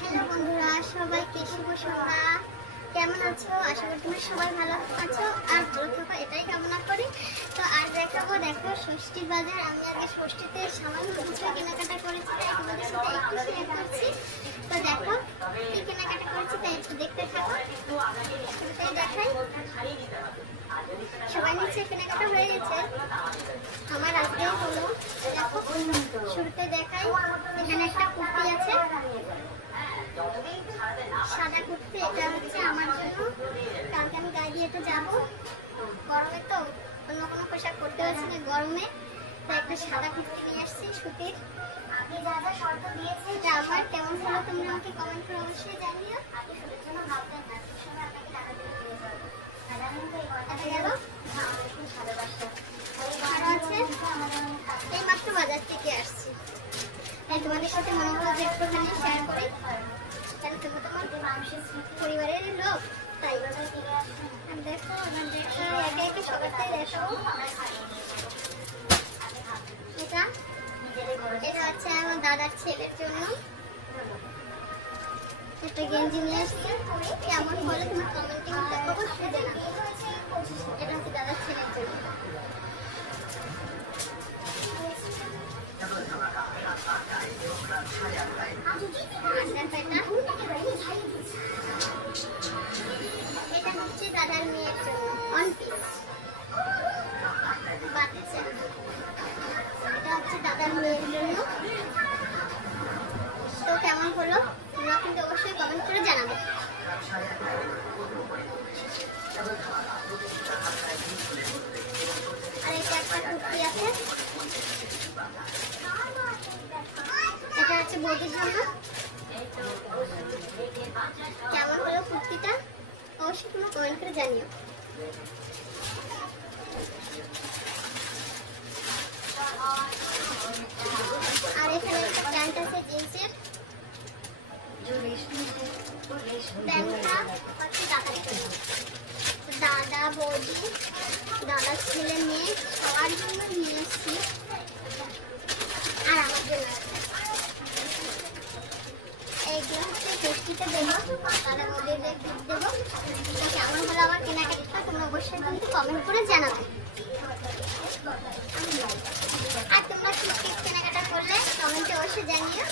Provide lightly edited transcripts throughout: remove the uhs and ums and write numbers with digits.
Hello বন্ধুরা, সবাইকে শুভ সন্ধ্যা। কেমন আছো? আশা করি তোমরা সবাই ভালো আছো আর ভালো থাকো, এটাই কামনা করি। তো আজ দেখো ষষ্ঠী বাজার। আমি আগে ষষ্ঠীতে সামান্য কিছু কেনাকাটা করেছি, তাই তোমাদের সাথে একটু শেয়ার করছি। তো দেখো কি কেনাকাটা করেছি, তাই একটু দেখতে থাকো। শুরুতেই দেখাই, সবাই নিশ্চয়ই কেনাকাটা হয়ে গেছে, আমার আজকেও হলো। দেখো শুরুতে দেখাই, এখানে একটা কুর্তি আছে, সাদা কুর্তি। এটা হচ্ছে আমার জন্য, কালকে আমি গায়ে দিয়ে তো যাবো, গরমে তো অন্য কোনো পোশাক পরতে পারছি না গরমে, তো একটা সাদা কুর্তি নিয়ে আসছি সুতির। এটা আমার কেমন হলো তোমরা আমাকে কমেন্ট করে অবশ্যই জানিও। আরো আছে, এই মাত্র বাজার থেকে আসছি, তাই তোমাদের সাথে মনে হলো যে একটুখানি শেয়ার করি, কেন তুমি তোমার পরিবারের লোক, তাই দেখো একে একে সবাই দেখাবো। এটা হচ্ছে আমার দাদার ছেলের জন্য একটা গেঞ্জি নিয়ে আসছি, কেমন হলো তুমি কমেন্টিং অবশ্যই জানাবে। এটা হচ্ছে দাদার ছেলের জন্য। এটা হচ্ছে দাদার মেয়ের জন্য ওয়ান পিস বাচ্চা, এটা হচ্ছে দাদার মেয়ের জন্য। তো কেমন হলো তোমরা কিন্তু অবশ্যই কমেন্ট করে জানাবে। আর এটা একটা কুর্তি আছে, এটা হচ্ছে বৌদির জন্য। কেমন হলো কুর্তিটা অবশ্যই তোমরা কমেন্ট করে জানিও। আর এখানে একটা প্যান্ট আছে জিন্সের, প্যান্টটা হচ্ছে দাদার জন্য। দাদা বৌদি দাদার ছেলে মেয়ে সবার জন্য নিয়ে এসেছি, আর আমার জন্য এইগুলো হচ্ছে ষষ্ঠীতে দেবো, দাদা বৌদিদের গিফট দেবো। তো কেমন হলো আমার কেনাকাটা তোমরা অবশ্যই কিন্তু কমেন্ট করে জানাবে। আর তোমরা কি কি কেনাকাটা করলে কমেন্টে অবশ্যই জানিও।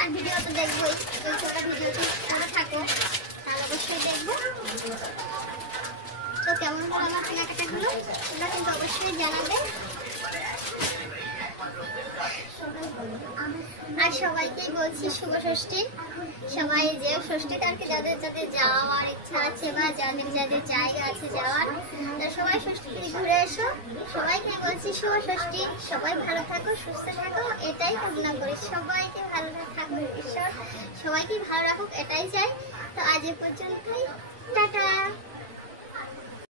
আর ভিডিও তো দেখবোই, ছোটো ভিডিওটি করে থাকো তাহলে অবশ্যই দেখবো। তো কেমন হলো আমার কেনাকাটাগুলো তোমরা কিন্তু অবশ্যই জানাবে। আর সবাইকেই বলছি শুভ ষষ্ঠী। সবাই যে ষষ্ঠীতে আর কি যাদের যাদের যাওয়ার ইচ্ছা আছে বা যাদের যাদের জায়গা আছে যাওয়ার, তা সবাই ষষ্ঠীতে ঘুরে এসো। সবাইকে বলছি শুভ ষষ্ঠী। সবাই ভালো থাকো, সুস্থ থাকো, এটাই কামনা করি। সবাইকে ভালো থাকবে ঈশ্বর, সবাইকে ভালো রাখুক, এটাই চাই। তো আজ এ পর্যন্তই, টাটা।